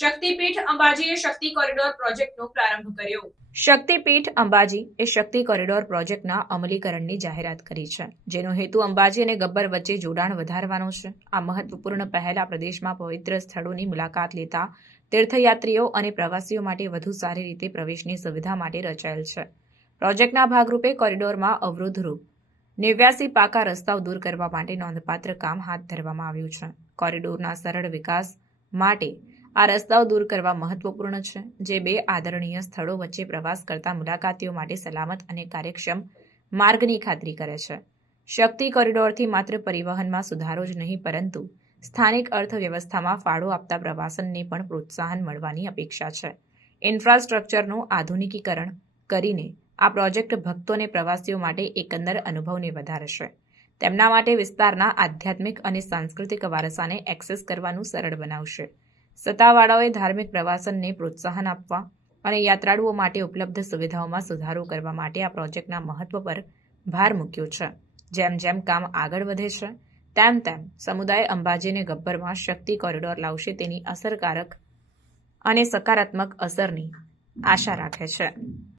શક્તિપીઠ અંબાજીએ શક્તિ corridor પ્રોજેક્ટનો પ્રારંભ કર્યો. શક્તિપીઠ અંબાજી એ શક્તિ કોરિડોર પ્રોજેક્ટના અમલીકરણની જાહેરાત કરી છે, જેનો હેતુ અંબાજી અને ગબ્બર વચ્ચે જોડાણ વધારવાનો છે. આ મહત્વપૂર્ણ પહેલા પ્રદેશમાં પવિત્ર સ્થળોની મુલાકાત લેતા તીર્થયાત્રીઓ અને પ્રવાસીઓ માટે વધુ સારી રીતે પ્રવેશની સુવિધા માટે રચાયેલ છે. પ્રોજેક્ટના ભાગરૂપે કોરિડોરમાં અવરોધરૂપ નેવ્યાસી પાકા રસ્તાઓ દૂર કરવા માટે નોંધપાત્ર કામ હાથ ધરવામાં આવ્યું છે. કોરિડોરના સરળ વિકાસ માટે આ રસ્તાઓ દૂર કરવા મહત્વપૂર્ણ છે, જે બે આદરણીય સ્થળો વચ્ચે પ્રવાસ કરતા મુલાકાતીઓ માટે સલામત અને કાર્યક્ષમ માર્ગની ખાતરી કરે છે. શક્તિ કોરિડોરથી માત્ર પરિવહનમાં સુધારો જ નહીં, પરંતુ સ્થાનિક અર્થવ્યવસ્થામાં ફાળો આપતા પ્રવાસનને પણ પ્રોત્સાહન મળવાની અપેક્ષા છે. ઇન્ફ્રાસ્ટ્રક્ચરનું આધુનિકીકરણ કરીને આ પ્રોજેક્ટ ભક્તોને પ્રવાસીઓ માટે એકંદર અનુભવને વધારશે. તેમના માટે વિસ્તારના આધ્યાત્મિક અને સાંસ્કૃતિક વારસાને એક્સેસ કરવાનું સરળ બનાવશે. સત્તાવાળાઓએ ધાર્મિક પ્રવાસનને પ્રોત્સાહન આપવા અને યાત્રાળુઓ માટે ઉપલબ્ધ સુવિધાઓમાં સુધારો કરવા માટે આ પ્રોજેક્ટના મહત્વ પર ભાર મૂક્યો છે. જેમ જેમ કામ આગળ વધે છે, તેમ તેમ સમુદાય અંબાજીને ગબ્બરમાં શક્તિ કોરિડોર લાવશે તેની અસરકારક અને સકારાત્મક અસરની આશા રાખે છે.